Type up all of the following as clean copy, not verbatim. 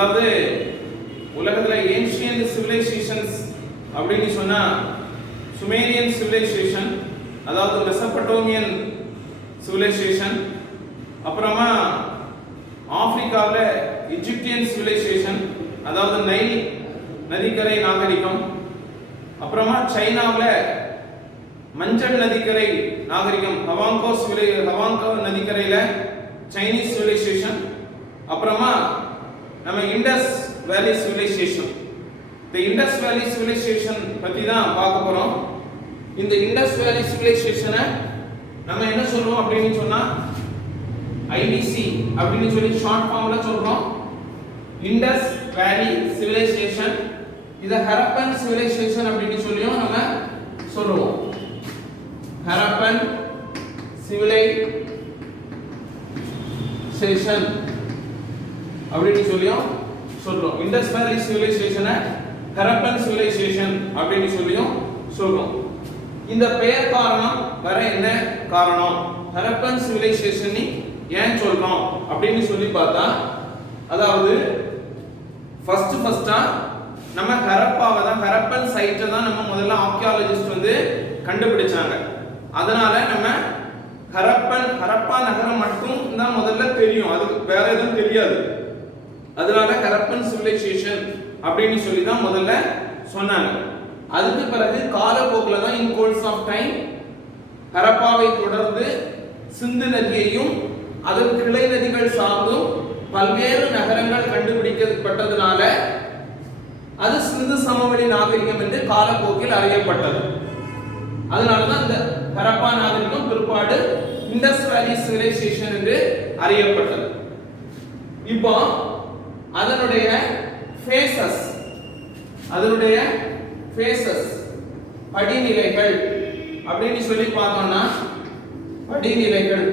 அதாவது உலகத்துல ancient civilisations அப்படின்னு சொன்னா சுமேரியன் சிவிலைசேஷன், அதாவது மெசபடோமியன் சிவிலைசேஷன், அப்புறமா ஆப்பிரிக்காவில் எஜிப்தியன் சிவிலைசேஷன், அதாவது நைல் நதிக்கரை நாகரிகம், அப்புறமா சைனாவில் மஞ்சள் நதிக்கரை நாகரிகம், ஹவாங்கோ நதிக்கரையில சைனீஸ் சிவிலைசேஷன், அப்புறமா நம்ம இண்டஸ் வேலி சிவிலைசேஷன். இந்த இண்டஸ் வேலி சிவிலைசேஷன் பத்தி தான் பார்க்க போறோம். இந்த இண்டஸ் வேலி சிவிலைசேஷனை நம்ம என்ன சொல்றோம் அப்படின்னு சொன்னா ஐவிசி அப்படின்னு சொல்லி ஷார்ட் ஃபார்ம்ல சொல்றோம். இண்டஸ் வேலி சிவிலைசேஷன், இத ஹரப்பன் சிவிலைசேஷன் அப்படின்னு சொல்லியும் நம்ம சொல்லுவோம். ஹரப்பன் சிவிலைசேஷன் அப்படின்னு சொல்லியும் சொல்றோம். இண்டஸ் வேலி சிவிலைசேஷனை ஹரப்பன் சிவிலைசேஷன் அப்படின்னு சொல்லியும் சொல்றோம். இந்த பெயர் காரணம் வர என்ன காரணம், ஹரப்பன் சிவிலைசேஷன் ஏன் சொல்றோம் அப்படின்னு சொல்லி பார்த்தா, அதாவது ஃபர்ஸ்டா நம்ம ஹரப்பாவை தான், ஹரப்பன் சைட்டை தான் நம்ம முதல்ல ஆர்க்கியாலஜிஸ்ட் வந்து கண்டுபிடிச்சாங்க. அதனால நம்ம ஹரப்பா நகரம் மட்டும் தான் முதல்ல தெரியும், அதுக்கு வேற எதுவும் தெரியாது. அதனால ஹரப்பன் சிவிலைசேஷன் அப்படின்னு சொல்லி தான் முதல்ல சொன்னாங்க. அதுக்கு பிறகு காலப்போக்கில் தான் இன் கோர்ஸ் ஆஃப் டைம் ஹரப்பாவை தொடர்ந்து சிந்து நதியையும் அதன் கிளை நதிகள் சார்ந்தும் பல்வேறு நகரங்கள் கண்டுபிடிக்கப்பட்டதுனால அது சிந்து சமவெளி நாகரிகம் என்று காலப்போக்கில் அறியப்பட்டது. அதனாலதான் இந்த ஹரப்பா நாகரிகம் பிற்பாடு இண்டஸ் வேலி சிவிலைசேஷன் என்று அறியப்பட்டது. இப்போ அதனுடைய ஃபேசஸ் படிநிலைகள் அப்படின்னு சொல்லி பார்த்தோம்னா, படிநிலைகள்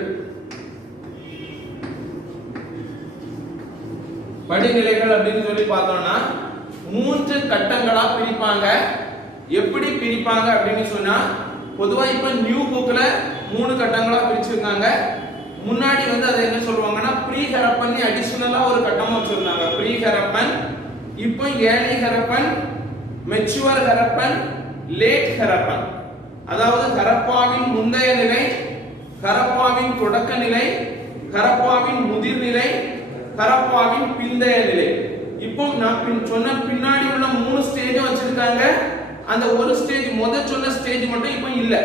அப்படின்னு சொல்லி பார்த்தோம்னா 3 கட்டங்களா பிரிப்பாங்க. எப்படி பிரிப்பாங்க அப்படின்னு சொன்னா, பொதுவா இப்ப நியூ புக்ல 3 கட்டங்களா பிரிச்சிருக்காங்க. முன்னாடி வந்து அதை என்ன சொல்லுவாங்கன்னா ப்ரீ ஹரப்பன் அடிஷனலா ஒரு கட்டமா வச்சிருந்தாங்க. ப்ரீ ஹரப்பன், இப்போ early Harappan, mature Harappan, late Harappan. அதாவது ஹரப்பாவின் முந்தைய நிலை, ஹரப்பாவின் தொடக்க நிலை, ஹரப்பாவின் முதிர்நிலை, ஹரப்பாவின் பிந்தைய நிலை. இப்போ நான் சொன்ன பின்னாடி உள்ள 3 ஸ்டேஜ் வச்சிருக்காங்க. அந்த ஒரு ஸ்டேஜ் சொன்ன ஸ்டேஜ் மட்டும் இப்போ இல்ல.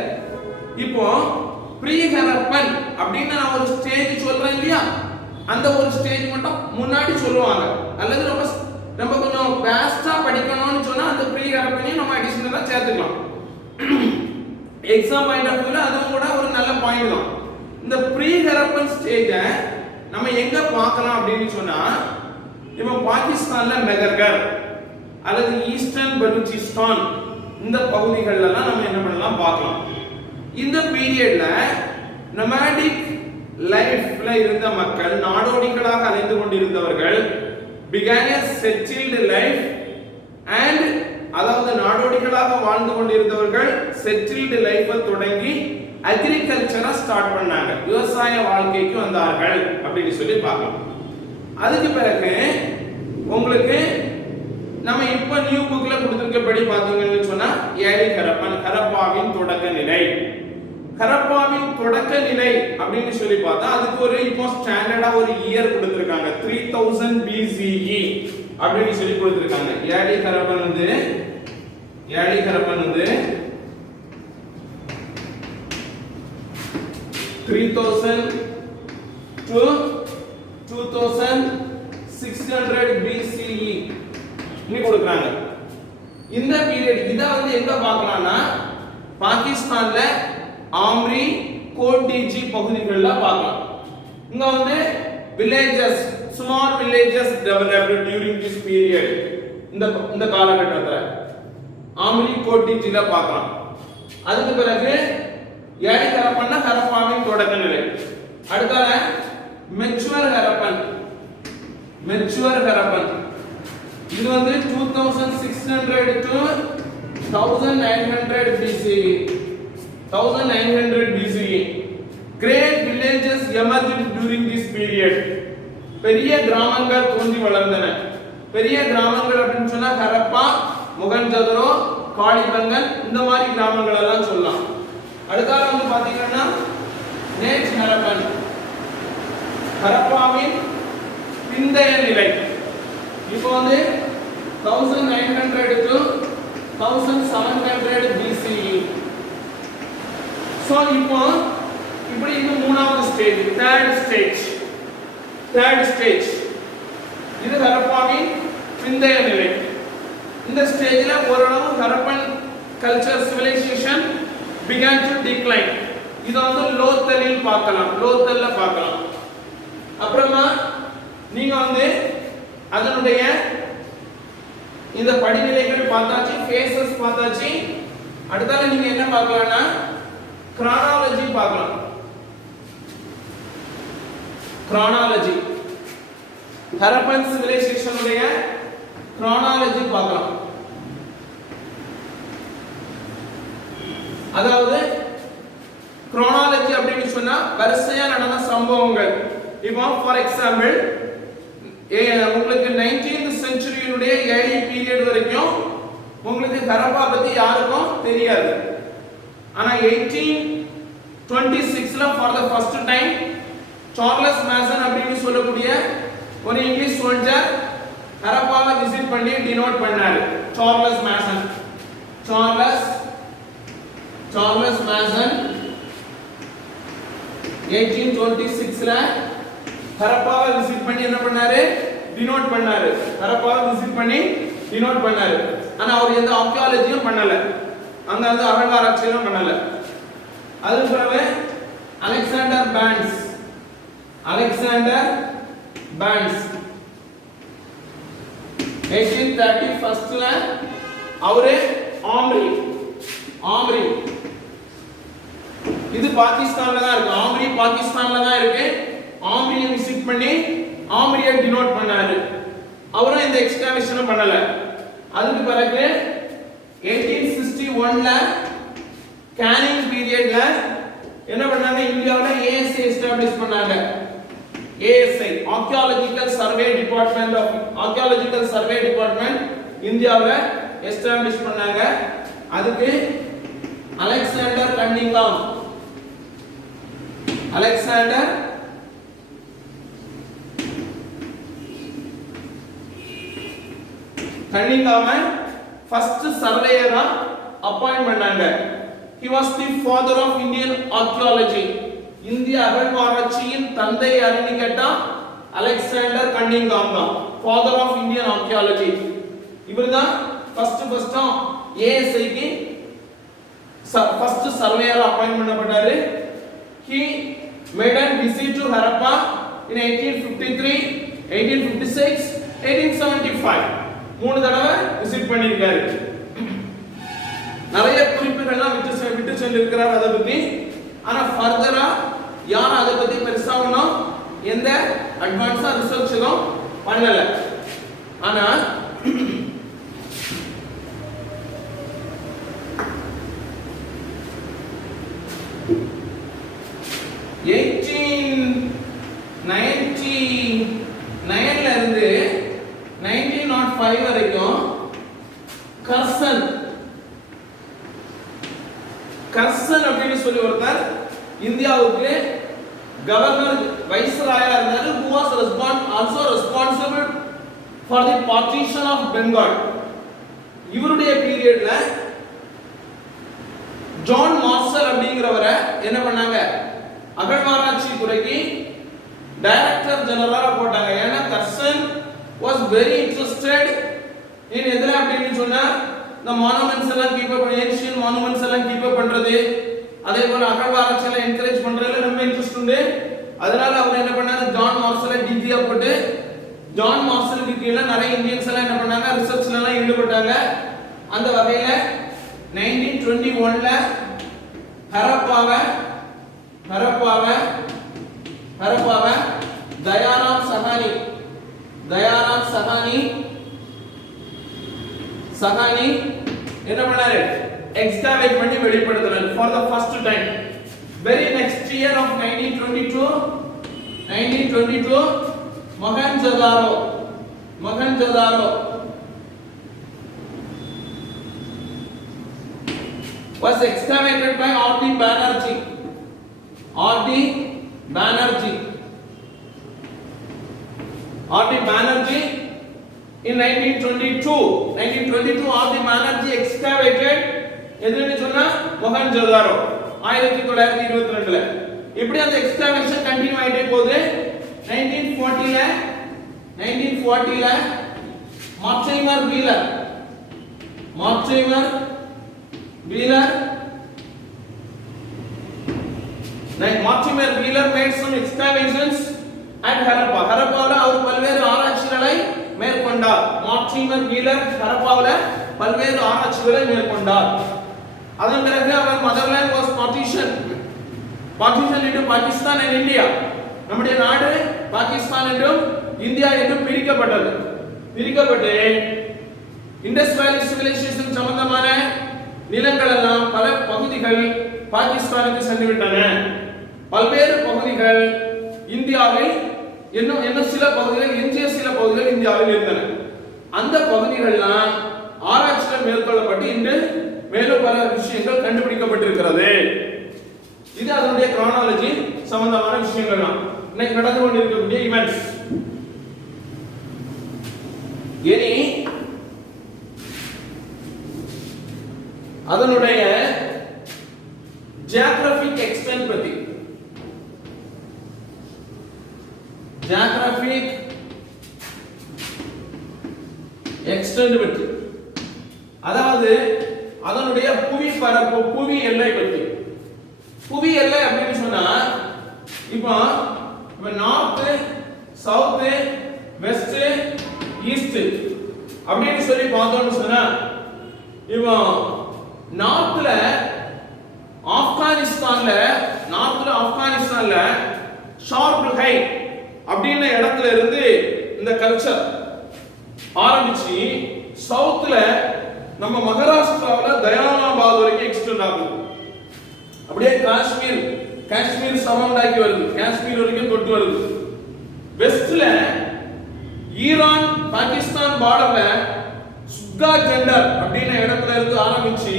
இப்போ ப்ரீ ஹரப்பன் அப்படின்னு நான் ஒரு ஸ்டேஜ் சொல்றேன் இல்லையா, அந்த ஒரு ஸ்டேஜ் மட்டும் முன்னாடி சொல்லுவாங்க. அல்லது நம்ம கொஞ்சம் வாஸ்டா படிக்கணும்னு சொன்னா அந்த ப்ரீ ஹரப்பனையும் நம்ம அடிஷனலா சேர்த்துக்கலாம். எக்ஸாம் பாயிண்ட் ஆஃப் வியூல அதுவும் கூட ஒரு நல்ல பாயிண்ட் தான். இந்த ப்ரீ ஹரப்பன் ஸ்டேஜை நம்ம எங்க பார்க்கலாம் அப்படின்னு சொன்னா, இப்போ பாகிஸ்தான்ல மெஹர்கர் அல்லது ஈஸ்டர்ன் பலூச்சிஸ்தான் இந்த பகுதிகள்ல எல்லாம் நம்ம என்ன பண்ணலாம் பார்க்கலாம். இந்த பீரியட்ல நொமாடிக் லைஃப்ல இருந்த மக்கள், நாடோடிகளாக அலைந்து கொண்டிருந்தவர்கள், began a settled life and அதாவது நாடோடிகளாக வாழ்ந்து கொண்டிருந்தவர்கள் செட்டில்டு லைஃபை தொடங்கி அக்ரிகல்ச்சரை ஸ்டார்ட் பண்ணாங்க, விவசாய வாழ்க்கைக்கு வந்தார்கள் அப்படின்னு சொல்லி பார்க்கலாம். அதுக்கு பிறகு உங்களுக்கு நம்ம இப்ப நியூ புக்ல கொடுத்திருக்கபடி பாத்தீங்கன்னு சொன்னா ஏர்லி ஹரப்பன், ஹரப்பாவின் தொடக்க நிலை. ஹரப்பாவின் தொடக்க நிலை அப்படின்னு சொல்லி பார்த்தா அதுக்கு ஒரு இப்போ ஸ்டாண்டர்டா ஒரு இயர் கொடுத்திருக்காங்க, 3000 BCE அப்படின்னு சொல்லி கொடுத்திருக்காங்க. ஏர்லி ஹரப்பன் வந்து 3000 to 2600 BCE நீ கொடுக்கறாங்க. இந்த பீரியட் இத வந்து எங்க பார்க்கலாம்னா பாகிஸ்தான்ல ஆம்ரி, கோட்டிஜி பகுதிகளில பார்க்கலாம். இங்க வந்து villages, small villages developed during this period. இந்த காலகட்டத்துல ஆம்ரி, கோட்டிஜில பார்க்கலாம். அதுக்கு பிறகு ஏர்லி ஹரப்பன்னா ஹரப்பாவின் தொடக்க நிலை. அடுத்தால மெச்சுவர் ஹரப்பன். இது வந்து 2600 to 1900 BCE. Great villages emerged during this period. பெரிய கிராமங்கள் தோன்றி வளர்ந்தன. பெரிய கிராமங்கள் அப்படின்னு சொன்னா ஹரப்பா, மொகஞ்சதாரோ, காளிபங்கன் இந்த மாதிரி கிராமங்கள் எல்லாம் சொல்லலாம். அடுத்தால வந்து பாத்தீங்கன்னா நேட் ஹரப்பன், ஹரப்பாவின் பிந்தைய நிலை. இப்போ வந்து 1900 to 1700 BCE. சோ இப்போ இப்படி இது மூணாவது ஸ்டேஜ், தேர்ட் ஸ்டேஜ். இது ஹரப்பாவின் பிந்தைய நிலை. இந்த ஸ்டேஜ்ல ஓரளவு Harappan culture civilization began to decline. இது வந்து லோத்தல்ல பார்க்கலாம். அப்புறமா நீங்க வந்து அதனுடைய இந்த படிநிலைகள் பார்த்தாச்சு, ஃபேசஸ் பார்த்தாச்சு. அடுத்தால நீங்க என்ன பார்க்கலாம்னா chronology பார்க்கலாம். chronology ஹரப்பன் சிவிலைசேஷன் உடைய chronology பார்க்கலாம். அதாவது chronology அப்படின்னு சொன்னா வரிசையா நடந்த சம்பவங்கள். இப்போ ஃபார் எக்ஸாம்பிள் உங்களுக்கு 19th செஞ்சுரியினுடைய ஏர்லி பீரியட் வரைக்கும் உங்களுக்கு ஹரப்பா பத்தி யாருக்கும் தெரியாது. ஆனா 1826ல for the first time Charles Mason அப்படின்னு சொல்லக்கூடிய ஒரு இங்கிலீஷ் சோல்ஜர் ஹரப்பாவை விசிட் பண்ணி டினோட் பண்ணாரு. சார்லஸ் மேசன் 1826ல ஹரப்பாவை விசிட் பண்ணி என்ன பண்ணாரு? டினோட் பண்ணாரு. ஹரப்பாவை விசிட் பண்ணி டினோட் பண்ணாரு. ஆனா அவர் எந்த ஆர்க்கியாலஜியும் பண்ணல, அங்க வந்து அகழ்வாராய்ச்சியும் பண்ணல. அதுக்கு பிறகு அலெக்சாண்டர் பேண்ட்ஸ் 1831ல அவரு ஆம்ரி இது பாகிஸ்தான்ல தான் இருக்கு. ஆம்ரி பாகிஸ்தான்ல தான் இருக்கு. ஆம்ரியை விசிட் பண்ணி ஆம்ரியை டினோட் பண்ணாரு. அவரும் இந்த எக்ஸ்கவேஷன் பண்ணல. அதுக்கு பிறகு 1861ல கேனிங் பீரியட்ல என்ன பண்ணாங்க? இந்தியாவுல ஏஎஸ்ஐ எஸ்டாப்லிஷ் பண்ணாங்க. ஏஎஸ்ஐ ஆர்க்கியாலஜிக்கல் சர்வே டிபார்ட்மெண்ட் இந்தியாவுல எஸ்டாப்லிஷ் பண்ணாங்க. அதுக்கு அலெக்சாண்டர் கன்னிங்காம் ஃபர்ஸ்ட் சர்வேயரா அப்பாயிண்ட் பண்ணாங்க. he was the father of Indian archaeology. இந்திய அகழ்வாராய்ச்சியின் தந்தை யாருன்னு கேட்டா அலெக்சாண்டர் கன்னிங்காம் தான். father of Indian archaeology. இவர்தான் ஃபர்ஸ்ட் ஏஎஸ்ஐக்கு ஃபர்ஸ்ட் சர்வேயரா அப்பாயிண்ட் பண்ணப்பட்டாரு. he made a visit to Harappa in 1853, 1856, 1875. மூணு தடவை விசிட் பண்ணிருக்காரு. நிறைய குறிப்புகள்லாம் விட்டு சென்றிருக்கிறார் அதை பத்தி. ஆனா ஃபர்தரா யாரும் அதை பத்தி பெருசா ஒன்றும் எந்த அட்வான்ஸா ரிசர்ச்சும் பண்ணல. ஆனா 1899ல இருந்து 1905 வரைக்கும் கர்சன் அப்படின்னு சொல்லி ஒருத்தர் இந்தியாவுக்கு கவர்னர் வைஸ்ராயா இருந்தாரு. who was also responsible for the partition of Bengal. இவருடைய பீரியட்ல ஜான் மார்ஷல் அப்படிங்கிறவரை என்ன பண்ணாங்க? அகழ்வாராய்ச்சி துறைக்கு டைரக்டர் ஜெனரலா போட்டாங்க. ஏன்னா Curzon was very interested in எதுல அப்படின்னு சொன்னா இந்த மானுமெண்ட்ஸ் எல்லாம் கீப் அப், ஏன்ஷியன்ட் மானுமெண்ட்ஸ் எல்லாம் கீப் அப் பண்றது, அதே போல அகழ்வாராய்ச்சி எல்லாம் என்கரேஜ் பண்றதுல ரொம்ப இன்ட்ரஸ்ட் உண்டு. அதனால அவர் என்ன பண்ணாரு? ஜான் மார்ஷலை டிஜியா போட்டு ஜான் மார்ஷலுக்கு கீழே நிறைய இந்தியன்ஸ் எல்லாம் என்ன பண்ணாங்க? ரிசர்ச்ல எல்லாம் ஈடுபட்டாங்க. அந்த வகையில 1921ல ஹரப்பாவை தயாராம் சஹானி என்ன பண்ணாரு? எக்ஸ்காவேட் பண்ணி வெளிப்படுத்தினார் for the first time. very next year of 1922 Mohenjo-daro Mohenjo-daro was excavated by R.D. Banerjee. R.D. Banerjee in 1922 R.D. Banerjee excavated எதுன்னு சொன்னா Mohenjo-daro 1922ல இப்படி அந்த எக்ஸ்கவேஷன் கண்டினியூ ஆயிட்டே போகுது 1940ல Mortimer Wheeler made some excavations at ஹரப்பால அவர் பல்வேறு ஆராய்ச்சிகளை மேற்கொண்டார். மார்ச்சைமர் வீலர் ஹரப்பால பல்வேறு ஆராய்ச்சிகளை மேற்கொண்டார். அதன் பிறகு அவர் motherland was partitioned into Pakistan and India. நம்முடைய நாடு பாகிஸ்தான் என்றும் இந்தியா என்றும் பிரிக்கப்பட்டு இண்டஸ் வேலி சிவிலைசேஷன் சம்பந்தமான நிலங்கள் எல்லாம் பல பகுதிகள் பாகிஸ்தானுக்கு சென்று விட்டன. பல்வேறு பகுதிகள் இந்தியாவில் இன்னும் சில பகுதிகள் எஞ்சிய சில பகுதிகள் இந்தியாவில் இருந்தன. அந்த பகுதிகள்லாம் ஆராய்ச்சிகள் மேற்கொள்ளப்பட்டு இன்று மேலும் பல விஷயங்கள் கண்டுபிடிக்கப்பட்டிருக்கிறது. இது அதனுடைய கிரானாலஜி சம்பந்தமான விஷயங்கள் தான் இன்னைக்கு நடந்து கொண்டிருக்கக்கூடிய ஈவென்ட்ஸ். இனி அதனுடைய ஜியோகிராபிக் எக்ஸ்டென்ட் பத்தி அதாவது அதனுடைய புவி பரப்பு புவி எல்லை பத்தி. புவி எல்லை அப்படின்னு சொன்னா இப்போ நார்த் சவுத் வெஸ்ட் ஈஸ்ட் அப்படின்னு சொல்லி பார்த்தோம்னு சொன்னா இப்போ நார்த்ல ஆப்கானிஸ்தான்ல ஷார்ப் ஹை அப்படின இடத்துல இருந்து இந்த கல்ச்சர் ஆரம்பிச்சு சவுத்ல நம்ம மகாராஷ்டிராவுல தயானாபாத் வரைக்கும் எக்ஸ்டெண்ட் ஆகுது. அப்படியே காஷ்மீர் சரவுண்ட் ஆகி வருது, காஷ்மீர் வரைக்கும் தொட்டு வருது. வெஸ்ட்ல ஈரான் பாகிஸ்தான் பார்டர்ல சுக்கா ஜெண்டர் அப்படின இடத்துல இருந்து ஆரம்பிச்சு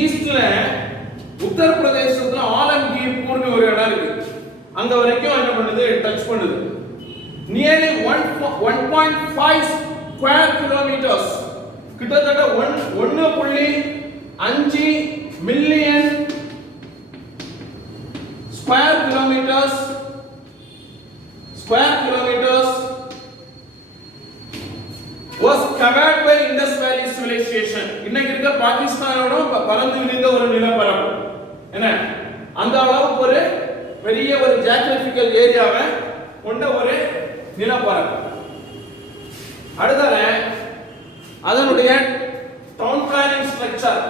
ஈஸ்ட்ல உத்தரப்பிரதேசத்துல ஆலம்கீர்பூர்னு ஒரு இடம் இருக்கு, அங்க வரைக்கும் என்ன பண்ணுது, டச் பண்ணுது. நியர்லி 1.5 ஸ்கொயர் கிலோமீட்டர்ஸ், கிட்டத்தட்ட 1.5 million square kilometres was covered by Indus Valley civilization. இன்னைக்கு இருக்க பாகிஸ்தானோட பரந்து விரிந்த ஒரு நிலப்பரப்பு என்ன, அந்த அளவுக்கு ஒரு பெரிய ஒரு ஜியோகிராபிக்கல் ஏரியாவை கொண்ட ஒரு நிலப்பரப்பு. அடுத்தது அதனுடைய டவுன் பிளானிங் ஸ்ட்ரக்சர்.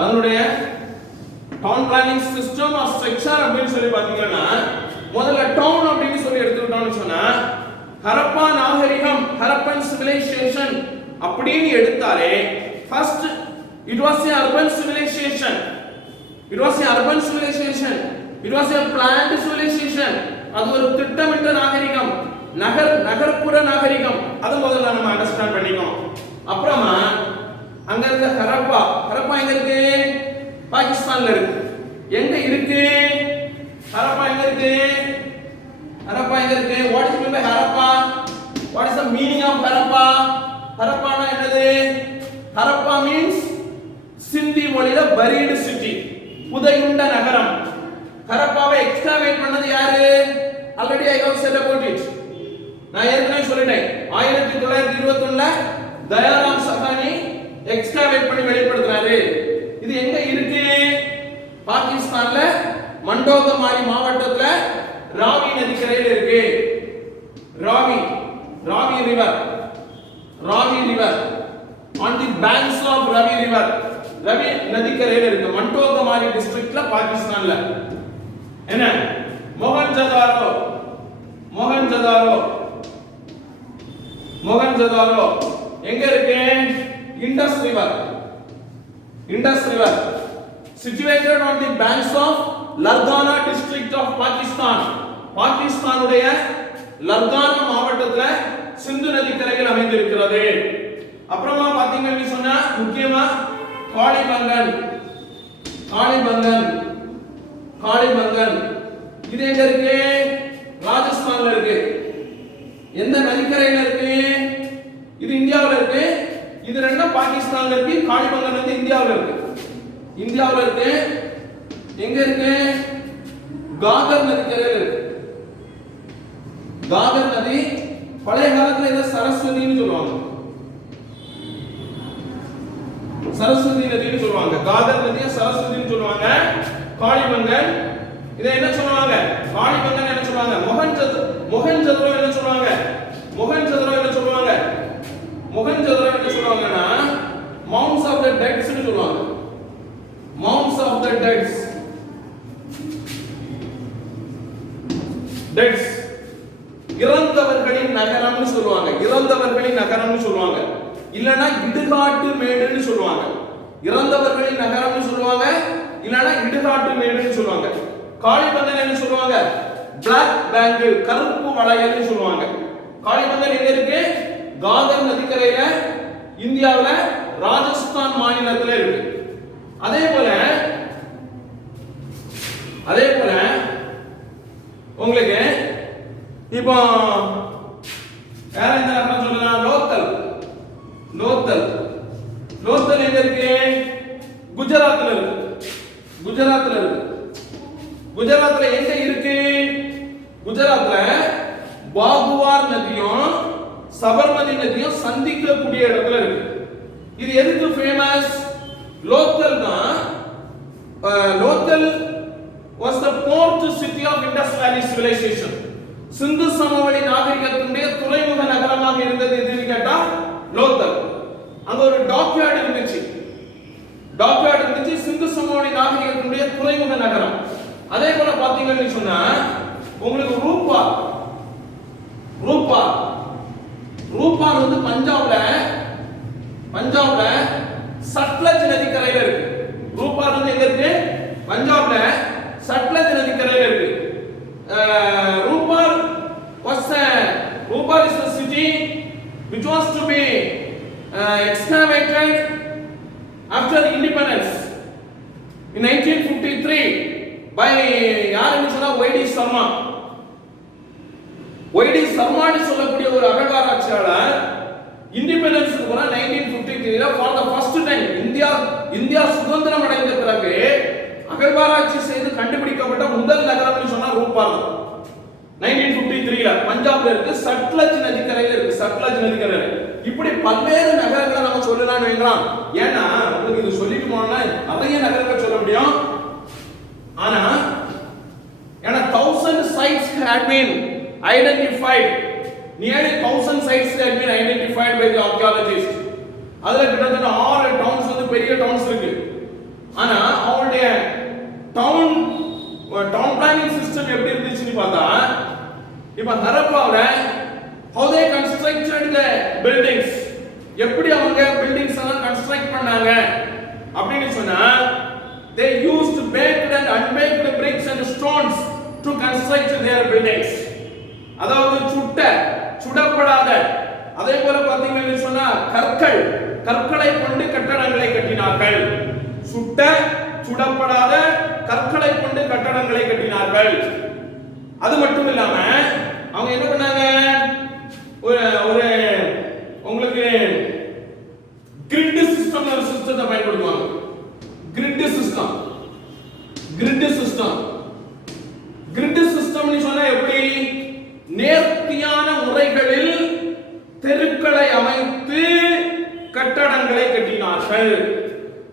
அதனுடைய down planning system R structure அப்படின்னு சொல்லி பாத்தீங்கன்னா முதல்ல டவுன் அப்படின்னு சொல்லி எடுத்துக்கிட்டோம்னு சொன்னா ஹரப்பா நாகரிகம், ஹரப்பன் சிவிலைசேஷன் அப்படின்னு எடுத்தாலே first it was a urban civilization, it was a planned civilization. அது ஒரு திட்டமிட்ட நாகரிகம், நகர்ப்புற நாகரிகம். அது முதல்ல நம்ம அண்டர்ஸ்டாண்ட் பண்ணிக்கோம். அப்புறமா அங்க இருக்க ஹரப்பா எங்க இருக்கு, பாகிஸ்தான்ல இருக்கு. எங்க இருக்கு ஹரப்பா, எங்க இருக்கு what is meant by harappa, what is the meaning of harappa? ஹரப்பானா என்னது? ஹரப்பா மீன்ஸ் சிந்தி மொழியில buried city, புதையுண்ட நகரம். ஹரப்பாவை எக்ஸ்காவேட் பண்ணது யாரு? Already I have said about it, நான் ஏற்கனவே சொல்லிட்டேன். 1921ல தயாராம் சஹானி எக்ஸ்காவேட் பண்ணி வெளிப்படுத்தினாரு. இது எங்க இருக்கு? பாகிஸ்தான்ல மண்டோதமாரி மாவட்டத்துல ராவி நதிக்கரையில இருக்கு. Ravi river on the banks of Ravi river, Ravi நதிக்கரையில இருக்கு, மண்டோதமாரி டிஸ்ட்ரிக்ட்ல பாகிஸ்தான்ல. என்ன மொஹஞ்சதாரோ எங்க இருக்கு? Indus River. Indus River situated on the banks of Largana district of Pakistan. Pakistan உடைய லர்கானா மாவட்டத்துல சிந்து நதி கரையில் அமைந்திருக்கிறது. அப்புறமா பாத்தீங்கன்னா சொன்னா முக்கியமா காளிபங்கன். இது எங்க இருக்கு? ராஜஸ்தான்ல இருக்கு. எந்த நதிக்கரையில இருக்கு? இது இந்தியாவுல இருக்கு. இது ரெண்டும் பாகிஸ்தான்ல இருக்கு. காளிபங்கன் வந்து இந்தியாவுல இருக்கு. எங்க இருக்கு? காகர் நதிக்கரையில இருக்கு. காகர் நதி பழைய காலத்துல இத சரஸ்வதின்னு சொல்லுவாங்க. சரஸ்வதி நதின்னு சொல்லுவாங்க. காகர் நதியை சரஸ்வதின்னு சொல்லுவாங்க. காளிபங்கன் இதை என்ன சொல்லுவாங்க? காளிபங்கன் என்ன சொல்லுவாங்க? மொஹஞ்சதாரோ என்ன சொல்லுவாங்க? மொஹஞ்சதாரோ என்ன சொல்லுவாங்கன்னா மவுண்ட்ஸ் ஆஃப் தி டெட்ஸ் னு சொல்லுவாங்க. மவுண்ட்ஸ் ஆஃப் தி டெட்ஸ் இறந்தவர்களின் நகரம்னு சொல்லுவாங்க. இல்லனா இடுகாட்டு மேடுன்னு சொல்லுவாங்க. இறந்தவர்களின் நகரம்னு சொல்லுவாங்க. இல்லனா இடுகாட்டு மேடுன்னு சொல்லுவாங்க. காளிபங்கன் என்ன சொல்லுவாங்க? Black Bangle கருப்பு வளையல்னு சொல்லுவாங்க. காளிபங்கன் எங்க இருக்கு? காகர் நதிக்கரையில இந்தியாவுல ராஜஸ்தான் மாநிலத்துல இருக்கு. அதே போல உங்களுக்கு இப்போ வேற என்ன நகரம் சொல்லலாம்? லோத்தல் எங்க இருக்கு? குஜராத்ல இருக்கு. குஜராத்ல எங்க இருக்கு? குஜராத்ல பாகுவார் நதியும் சபர்மதி நதியும் சந்திக்கக்கூடிய இடத்துல இருக்கு. இது எதுக்கு ஃபேமஸ்? லோத்தல் தான். Lothal was the port city of Indus Valley civilization. சிந்து சமவெளி நாகரிகத்தினுடைய துறைமுக நகரமாக இருந்தது எதுன்னு கேட்டா லோத்தல். அங்க ஒரு டாக்யார்ட் இருந்துச்சு. சிந்து சமவெளி நாகரிகத்தினுடைய துறைமுக நகரம். அதே போல பாத்தீங்கன்னு சொன்னா உங்களுக்கு ரூபா வந்து பஞ்சாப்ல சட்லஜ் நதிக்கரையில இருக்கு. ரூபா வந்து எங்க இருக்கு? பஞ்சாப்ல சட்லஜ் நதிக்கரையில இருக்கு. Rupar is the city which was to be excavated after independence in 1953 by யாருன்னு சொன்னா YD Sharma. YD Sharma னு சொல்லக்கூடிய ஒரு அகழ்வாராய்ச்சியாளர் இண்டிபெண்டன்ஸ்க்கு போற 1953ல for the first time India சுதந்திரம் அடைந்த பிறகு அகழ்வாராய்ச்சி செய்து கண்டுபிடிக்கப்பட்ட முதல் நகரம்னு சொன்னா ரூபார் தான். 1953ல பஞ்சாப்ல இருக்கு. சட்லஜ் நதிக்கரையில இருக்கு. இப்படி பல்வேறு நகரங்களை நம்ம சொல்லலாம்னு வைக்கலாம். ஏன்னா உங்களுக்கு இது சொல்லிட்டு போனா நிறைய நகரங்கள் சொல்ல முடியும். ஆனா 1000 sites had been identified. Nearly 1000 sites had been identified by the archaeologists. அதுல கிட்டத்தட்ட 6 டவுன்ஸ் வந்து பெரிய டவுன்ஸ் இருக்கு. ஆனா அவங்களுடைய டவுன் பிளானிங் சிஸ்டம் எப்படி இருந்துச்சுன்னு பார்த்தா இப்ப ஹரப்பாவுல how they constructed the buildings, எப்படி அவங்க பில்டிங்ஸ் எல்லாம் கன்ஸ்ட்ரக்ட் பண்ணாங்க அப்படின்னு சொன்னா they used baked and unbaked bricks and stones to construct their buildings. அதாவது சுடப்படாத அதே போல பாத்தீங்கன்னு சொன்னா கற்களை கொண்டு கட்டடங்களை கட்டினார்கள். சுடப்படாத கற்களை கொண்டு கட்டடங்களை கட்டினார்கள். அது மட்டும் இல்லாம அவங்க என்ன பண்ணாங்க? ஒரு உங்களுக்கு கிரிட் சிஸ்டம் ஒரு சிஸ்டத்தை பயன்படுத்துவாங்க. கிரிட் சிஸ்டம்னு சொன்னா எப்படி? நேர்த்தியான முறைகளில் தெருக்களை அமைத்து கட்டடங்களை கட்டினார்கள்.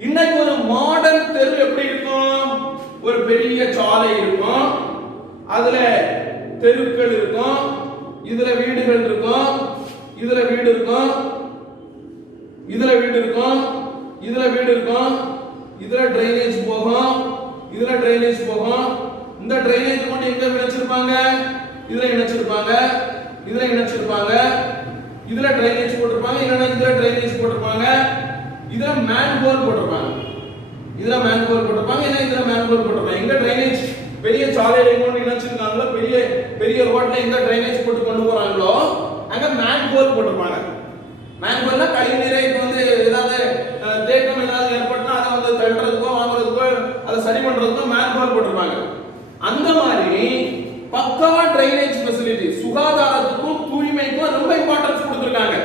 இன்னைக்கு ஒரு மாடர்ன் தெரு எப்படி இருக்கும்? ஒரு பெரிய சாலை இருக்கும், அதுல தெருக்கள் இருக்கும், இதுல வீடுகள் இருக்கும், இதுல வீடு இருக்கும், இதுல வீடு இருக்கும், இதுல வீடு இருக்கும், இதுல ட்ரைனேஜ் போகும், இதுல ட்ரைனேஜ் போகும். இந்த ட்ரைனேஜ் கொண்டு எங்க இணைச்சிருப்பாங்க? இதுல இணைச்சிருப்பாங்க, இதுல இணைச்சிருப்பாங்க, இதுல ட்ரைனேஜ் போட்டிருப்பாங்க, இல்லைன்னா இதுல ட்ரைனேஜ் போட்டிருப்பாங்க. இதுல மேன்ஹோல் போட்டிருப்பாங்க. இதுல மேன்ஹோல் போட்டிருப்பாங்க. என்ன இதுல மேன்ஹோல் போட்டிருப்பாங்க? எங்க ட்ரைனேஜ் பெரிய சாலையில கொண்டு இணைச்சிருக்காங்களோ, பெரிய பெரிய ரோட்ல எங்க ட்ரைனேஜ் போட்டு கொண்டு போறாங்களோ அங்க மேன்ஹோல் போட்டிருப்பாங்க. மேன்ஹோல்னா கழிவு நீரை இப்ப வந்து ஏதாவது தேக்கம் ஏதாவது ஏற்பட்டா அதை வந்து தள்ளுறதுக்கோ வாங்குறதுக்கோ அதை சரி பண்றதுக்கோ மேன்ஹோல் போட்டிருப்பாங்க. அந்த மாதிரி பக்காவா ட்ரைனேஜ் ஃபெசிலிட்டி, சுகாதாரத்துக்கும் தூய்மைக்கும் ரொம்ப இம்பார்ட்டன்ஸ் கொடுத்திருக்காங்க.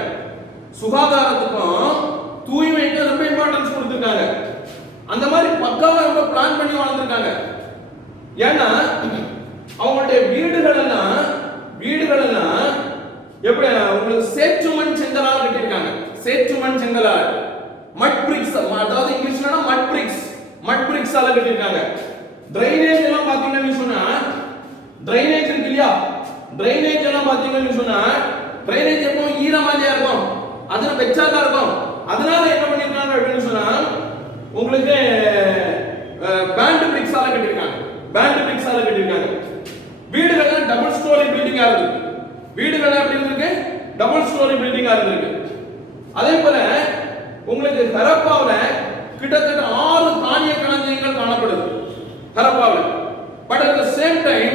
சுகாதாரத்துக்கும் தூய்மைக்கும் ரொம்ப இம்பார்ட்டன்ஸ் கொடுத்திருக்காங்க. அந்த மாதிரி பக்காவா ரொம்ப பிளான் பண்ணி வாழ்ந்திருக்காங்க. ஏன்னா அவங்களுடைய வீடுகள் எல்லாம் எப்படி உங்களுக்கு சேற்றுமண் செங்கலால் கட்டியிருக்காங்க. சேற்றுமண் செங்கலால், மட் பிரிக்ஸ், அதாவது இங்கிலீஷ்ல மட் பிரிக்ஸால கட்டியிருக்காங்க. டிரைனேஜ் எல்லாம் பாத்தீங்கன்னு சொன்னா, டிரைனேஜ் இருக்கு இல்லையா, டிரைனேஜ் எல்லாம் பாத்தீங்கன்னு சொன்னா டிரைனேஜ் எப்பவும் ஈரமாலியா இருக்கும், அதுல வெச்சாதான் இருக்கும். அதனால என்ன பண்ணிருக்காங்க அப்படின்னு சொன்னா உங்களுக்கு பேண்ட் பிரிக்ஸால கட்டியிருக்காங்க. பேண்ட் பிரிக்ஸால கட்டியிருக்காங்க. வீடுகள் டபுள் ஸ்டோரி பில்டிங்கா இருக்கு. வீடுகள் எப்படி இருக்கு? டபுள் ஸ்டோரி பில்டிங்கா இருக்கு. அதே போல உங்களுக்கு ஹரப்பாவுல கிட்டத்தட்ட 6 தானிய களஞ்சியங்கள் காணப்படுது ஹரப்பாவுல. But at the same time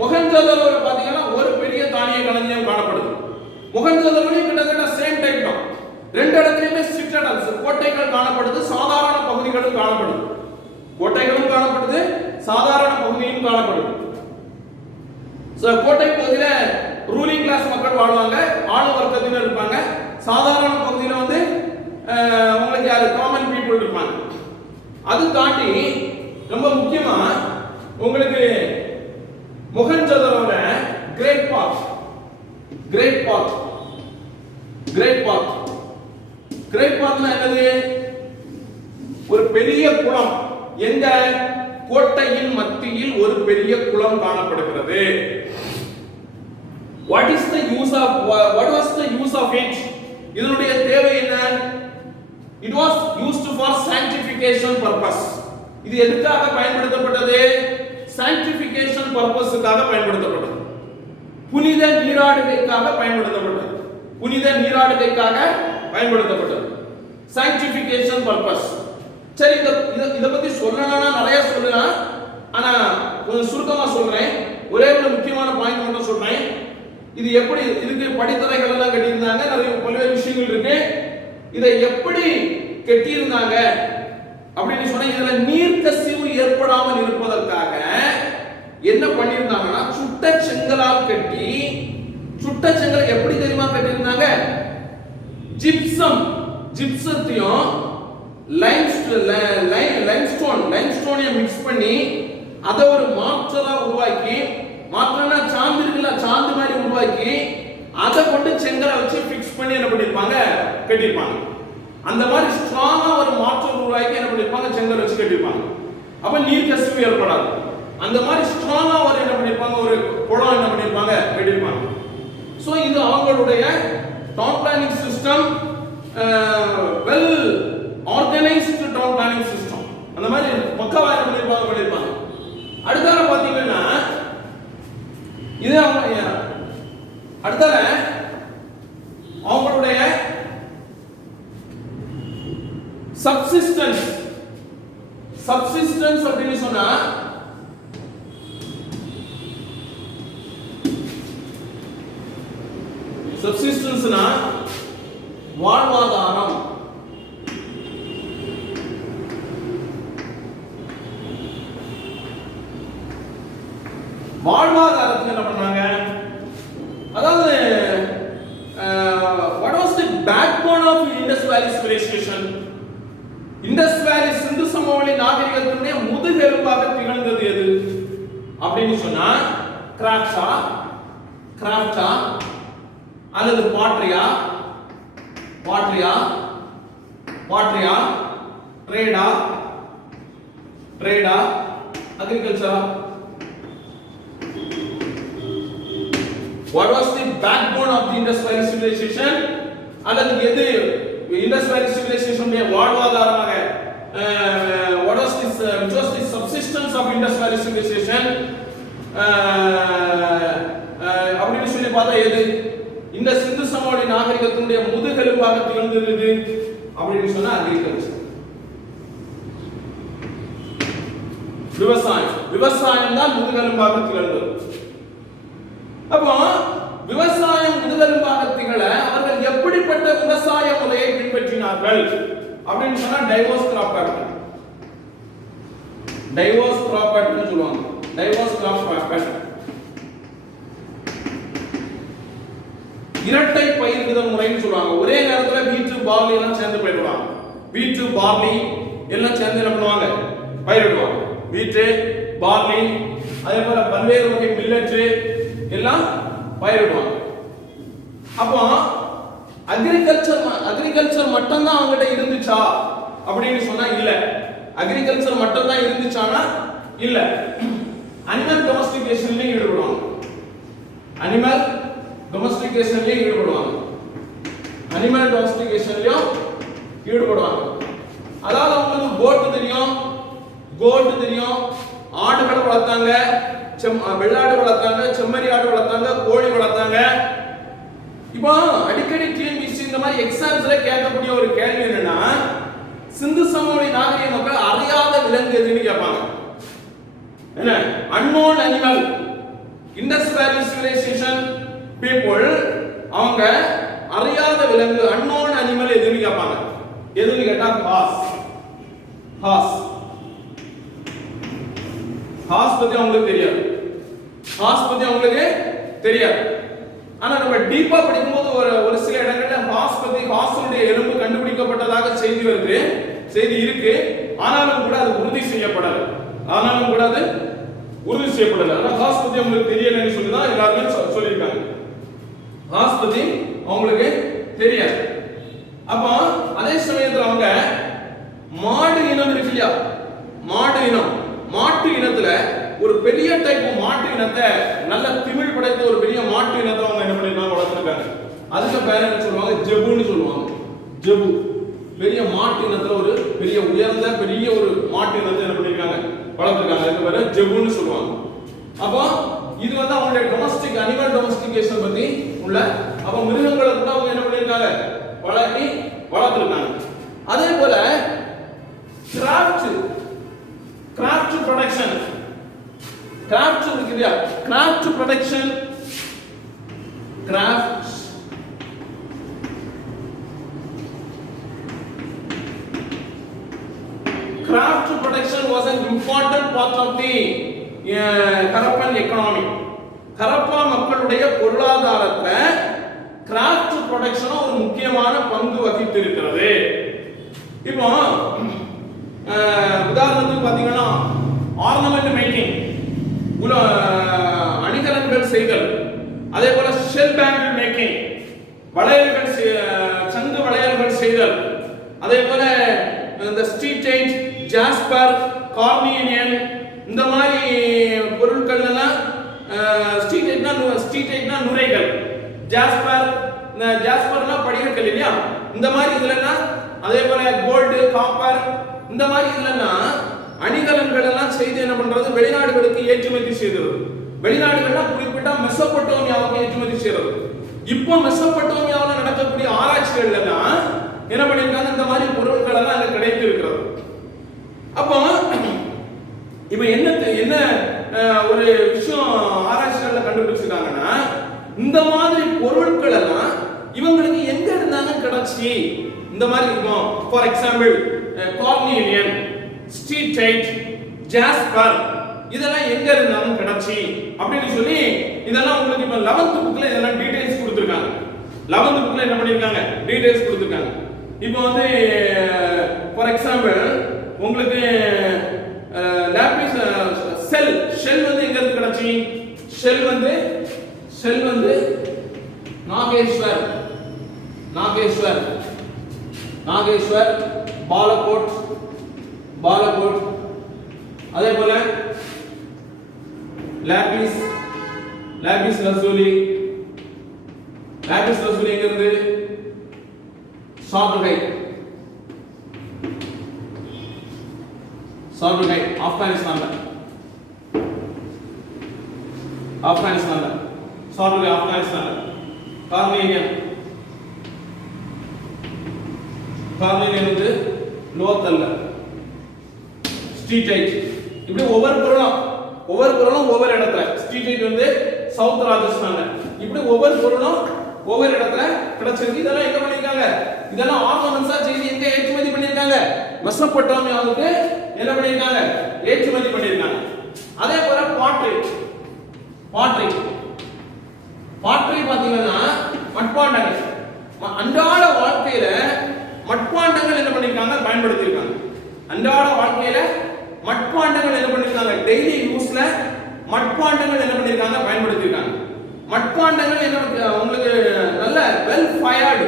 மொஹஞ்சதாரோல பாத்தீங்கன்னா ஒரு பெரிய தானிய களஞ்சியம் காணப்படுது. மொஹஞ்சதாரோலயும் கிட்டத்தட்ட சேம் டைப் தான். ரெண்டு இடத்துலயுமே சிட்டடல்ஸ், கோட்டைகள் காணப்படுது, சாதாரண பகுதிகளும் காணப்படுது. கோட்டைகளும் காணப்படுது, சாதாரண பகுதியும் காணப்படுது. கோட்டை பகுதியில ரூலிங் கிளாஸ் மக்கள் வாழ்வாங்க, ஆளும் வர்க்கத்தினர் இருப்பாங்க. சாதாரண பகுதியில வந்து உங்களுக்கு யாரு காமன் பீப்புள் இருப்பாங்க. அது தாண்டி ரொம்ப முக்கியமா உங்களுக்கு மொஹஞ்சதாரோல கிரேட் பார்க் என்னது? ஒரு பெரிய குளம். எந்த கோட்டையின் மத்தியில் ஒரு பெரிய குளம் காணப்படுகிறது. what was the use of it? இதனுடைய தேவை என்ன? it was used for sanctification purpose. இது எதுக்காக பயன்படுத்தப்பட்டது? sanctification purposeக்காக பயன்படுத்தப்பட்டது. புனித நீராடுகைக்காக பயன்படுத்தப்பட்டது. sanctification purpose. சரி, இத பத்தி சொல்லணும்னா நிறைய சொல்லலாம். ஆனா கொஞ்சம் சுருக்கமா சொல்றேன். ஒரே ஒரு முக்கியமான பாயிண்ட் மட்டும் சொல்றேன். இது எப்படி இதுக்கு படித்தரைகள் எல்லாம் கட்டியிருந்தாங்க, நிறைய பல்வேறு விஷயங்கள் இருக்கு. இதை எப்படி கட்டியிருந்தாங்க அப்படின்னு சொன்னா, இதுல நீர் கசிவு ஏற்படாமல் இருப்பதற்காக என்ன பண்ணியிருந்தாங்கன்னா சுட்ட செங்கலால் கட்டி, சுட்ட செங்கல் எப்படி தெரியுமா கட்டியிருந்தாங்க? ஜிப்சத்தையும் லைம்ஸ்டோனை மிக்ஸ் பண்ணி அதை ஒரு மாற்றலா உருவாக்கி, மாற்றம்னா சாந்து இருக்குல்ல, சாந்து மாதிரி உருவாக்கி அதை கொண்டு செங்கலை வச்சு ஃபிக்ஸ் பண்ணி என்ன பண்ணிருப்பாங்க? கட்டிருப்பாங்க. அந்த மாதிரி ஸ்ட்ராங்கா ஒரு மாற்றம் உருவாக்கி என்ன பண்ணிருப்பாங்க? செங்கல் வச்சு கட்டிருப்பாங்க. அப்ப நீர் கசிவு ஏற்படாது. அந்த மாதிரி ஸ்ட்ராங்கா ஒரு என்ன பண்ணிருப்பாங்க? ஒரு குளம் என்ன பண்ணிருப்பாங்க? கட்டிருப்பாங்க. சோ இது அவங்களுடைய down planning system, well organised down planning system. அந்த மாதிரி பக்காவா என்ன பண்ணிருப்பாங்க? அடுத்தால பாத்தீங்கன்னா இது அடுத்தால அவங்களுடைய சப்சிஸ்டன்ஸ் அப்படின்னு சொன்னா சப்சிஸ்டன்ஸ்னா வாழ்வாதாரம். வாழ்வாதாரத்துக்கு என்ன பண்ணாங்க? அதாவது what was the backbone of Indus Valley civilization? Indus Valley சிந்து சமவெளி நாகரிகத்தினுடைய முதுகெலும்பாக திகழ்ந்தது எது அப்படின்னு சொன்னா கிராஃப்டா அல்லது பாட்ரியா ட்ரேடா அக்ரிகல்ச்சரா? What was the backbone of the Indus Valley civilization? அல்லது எது Indus Valley civilization உடைய வாழ்வாதாரமாக what was this which was the subsistence of Indus Valley civilization அப்படின்னு சொல்லி பார்த்தா எது இந்த சிந்து சமவெளி நாகரிகத்தினுடைய முதுகெலும்பாக திகழ்ந்தது அப்படின்னு சொன்னா அக்ரிகல்ச்சர். விவசாயம், விவசாயம் தான் முதுகெலும்பாக திகழ்ந்தது. அப்போ விவசாயம் முதுகெலும்பாக திகழ அவர்கள் எப்படிப்பட்ட விவசாய முறையை பின்பற்றினார்கள் அப்படின்னு சொன்னா diverse crop pattern. Diverse crop pattern சொல்லுவாங்க. டைவர்ஸ் கிராப் பேட்டர்ன் இரட்டை பயிரிடுதல் முறைன்னு சொல்லுவாங்க. ஒரே நேரத்துல வீட்டு பார்லி எல்லாம் சேர்ந்து பயிரிடுவாங்க. வீட்டு பார்லி எல்லாம் சேர்ந்து என்ன பண்ணுவாங்க? பயிரிடுவாங்க. வீட்டு பார்லி அதே போல பல்வேறு வகை மில்லட் எல்லாம் பயிரிடுவாங்க. அப்போ அக்ரிகல்ச்சர் மட்டும் தான் அவங்ககிட்ட இருந்துச்சா அப்படின்னு சொன்னா இல்ல. அக்ரிகல்ச்சர் மட்டும் தான் இருந்துச்சானா இல்ல. அனிமல் டொமஸ்டிகேஷன்லயும் ஈடுபடுவாங்க. அனிமல் டொமஸ்டிகேஷன்லயும் ஈடுபடுவாங்க. அனிமல் டொமஸ்டிகேஷன்லயும் ஈடுபடுவாங்க. அதாவது அவங்களுக்கு கோட் தெரியும், கோட் தெரியும், ஆடுகளை வளர்த்தாங்க, வெள்ளாடு வளர்த்தாங்க, செம்மறி ஆடு வளர்த்தாங்க, கோழி வளர்த்தாங்க. இப்போ அடிக்கடி டிஎன்பிஎஸ்சி இந்த மாதிரி எக்ஸாம்ஸ்ல கேட்கக்கூடிய ஒரு கேள்வி என்னன்னா, சிந்து சமவெளி நாகரிக மக்கள் அறியாத விலங்கு எதுன்னு கேட்பாங்க. என்ன? Unknown animal. இண்டஸ் வேலி சிவிலைசேஷன் பீப்புள் அவங்க அறியாத விலங்கு அன்னோன் அனிமல் எதுன்னு கேட்பாங்க. எதுன்னு கேட்டா ஹார்ஸ். ஹார்ஸ் ஹார்ஸ் பத்தி அவங்களுக்கு தெரியாது. ஹார்ஸ் பத்தி அவங்களுக்கு தெரியாது. ஆனா நம்ம டீப்பா படிக்கும்போது ஒரு சில இடங்கள்ல ஹார்ஸுடைய எலும்பு கண்டுபிடிக்கப்பட்டதாக செய்தி வருது, செய்தி இருக்கு. ஆனாலும் கூட அது உறுதி செய்யப்படல. ஆனா ஹார்ஸ் பத்தி அவங்களுக்கு தெரியலன்னு சொல்லி தான் எல்லாருமே சொல்லியிருக்காங்க. ஹார்ஸ் பத்தி அவங்களுக்கு தெரியாது. அப்ப அதே சமயத்துல அவங்க மாடு இனம் இருக்கு இல்லையா, மாடு இனம், மாட்டு இனத்துல ஒரு பெரிய டைப் மாட்டு இனத்தை, நல்ல திமிழ் படைத்த ஒரு பெரிய மாட்டு இனத்தை அவங்க என்ன பண்ணிருக்காங்க? வளர்த்துருக்காங்க. அதுக்கு பேர் என்ன சொல்லுவாங்க? ஜெபுன்னு சொல்லுவாங்க. ஜெபு. பெரிய மாட்டு இனத்துல ஒரு பெரிய உயர்ந்த பெரிய ஒரு மாட்டு இனத்தை என்ன பண்ணிருக்காங்க? வளர்த்துருக்காங்க. அதுக்கு பேர் ஜெபுன்னு சொல்லுவாங்க. அப்போ இது வந்து அவங்களுடைய டொமஸ்டிக் அனிமல் டொமஸ்டிகேஷன் பத்தி உள்ள. அப்ப மிருகங்களை கூட அவங்க என்ன பண்ணிருக்காங்க? வளர்த்துருக்காங்க. அதே போல கிராஃப்ட் ப்ரொடக்ஷன், கிராஃப்ட் இருக்குல்ல, craft production, craft production was an important part of the Harappan economy. Harappa மக்களுடைய பொருளாதாரத்துல கிராஃப்ட் ப்ரொடக்ஷன் ஒரு முக்கியமான பங்கு வகித்து இருக்கிறது. இப்போ உதாரணத்துக்கு பாத்தீங்கன்னா ஆர்னமெண்ட் மேக்கிங், அணிகலன்கள் செய்தல், அதே போல ஷெல் பேங்கிள் மேக்கிங், வளையல்கள், சங்கு வளையல்கள் செய்தல், அதே போல இந்த ஸ்ட்ரீட் ஜாஸ்பர், கார்னியன், இந்த மாதிரி பொருட்கள் எல்லாம் ஸ்ட்ரீட்னா நுரைகள், ஜாஸ்பர்னா படிகக்கல் இல்லையா, இந்த மாதிரி இதுலன்னா, அதே போல கோல்டு, காப்பர், இந்த மாதிரி இதுலன்னா அணிகலன்கள் எல்லாம் செய்து என்ன பண்றது? வெளிநாடுகளுக்கு ஏற்றுமதி செய்கிறது. வெளிநாடுகள்னா குறிப்பிட்ட மெசோபொட்டோமியாவுக்கு ஏற்றுமதி செய்கிறது. இப்போ மெசோபொட்டோமியாவில் நடக்கக்கூடிய ஆராய்ச்சிகள்ல தான் என்ன பண்ணிருக்காங்க? இந்த மாதிரி பொருட்கள் எல்லாம் அங்க கிடைத்து இருக்கிறது. அப்போ இப்ப என்ன ஒரு விஷயம் ஆராய்ச்சிகள்ல கண்டுபிடிச்சிருக்காங்கன்னா, இந்த மாதிரி பொருட்கள் எல்லாம் இவங்களுக்கு எங்க இருந்தாங்க கிடைச்சி? இந்த மாதிரி இருக்கும். ஃபார் எக்ஸாம்பிள் கார்னியன், ஸ்ட்ரீட் ஜாஸ்பர், இதெல்லாம் எங்க இருந்தாலும் கிடைச்சி அப்படின்னு சொல்லி இதெல்லாம் உங்களுக்கு இப்ப 11th புக்ல இதெல்லாம் டீடைல்ஸ் கொடுத்திருக்காங்க. 11th புக்ல என்ன பண்ணிருக்காங்க? டீடைல்ஸ் கொடுத்திருக்காங்க. இப்போ வந்து ஃபார் எக்ஸாம்பிள் உங்களுக்கு லாபிஸ் ஷெல் வந்து எங்க இருந்து கிடைச்சி? ஷெல் வந்து நாகேஸ்வர், பாலகோட், அதே போல லாபிஸ் லசூலி எங்க இருந்து? சாப்டுகை ஆப்கானிஸ்தான்ல கார்னேலியன் கார்லின் வந்து லோக்கல்ல ஸ்ட்ரீட் இப்படி ஒவ்வொரு பொருளும் ஒவ்வொரு இடத்துல ஸ்ட்ரீட் வந்து சவுத் ராஜஸ்தான்ல இப்படி ஒவ்வொரு பொருளும் ஒவ்வொரு இடத்துல கிடைச்சிருக்கு. இதெல்லாம் எங்க பண்ணிருக்காங்க? இதெல்லாம் ஆர்னமெண்ட்ஸா செய்து எங்க ஏற்றுமதி பண்ணிருக்காங்க? மெசொப்பொட்டேமியாவுக்கு என்ன பண்ணிருக்காங்க? ஏற்றுமதி பண்ணிருக்காங்க. அதே போல பாட்ரி பாத்தீங்கன்னா மட்பாண்டங்கள், அன்றாட வாழ்க்கையில மட்பாண்டங்கள் என்ன பண்ணிருக்காங்க? பயன்படுத்திருக்காங்க. அன்றாட வாழ்க்கையில மட்பாண்டங்கள் என்ன பண்ணிருக்காங்க? டெய்லி யூஸ்ல மட்பாண்டங்கள் என்ன பண்ணிருக்காங்க? பயன்படுத்திருக்காங்க. மட்பாண்டங்கள் என்ன உங்களுக்கு நல்ல வெல் ஃபயர்டு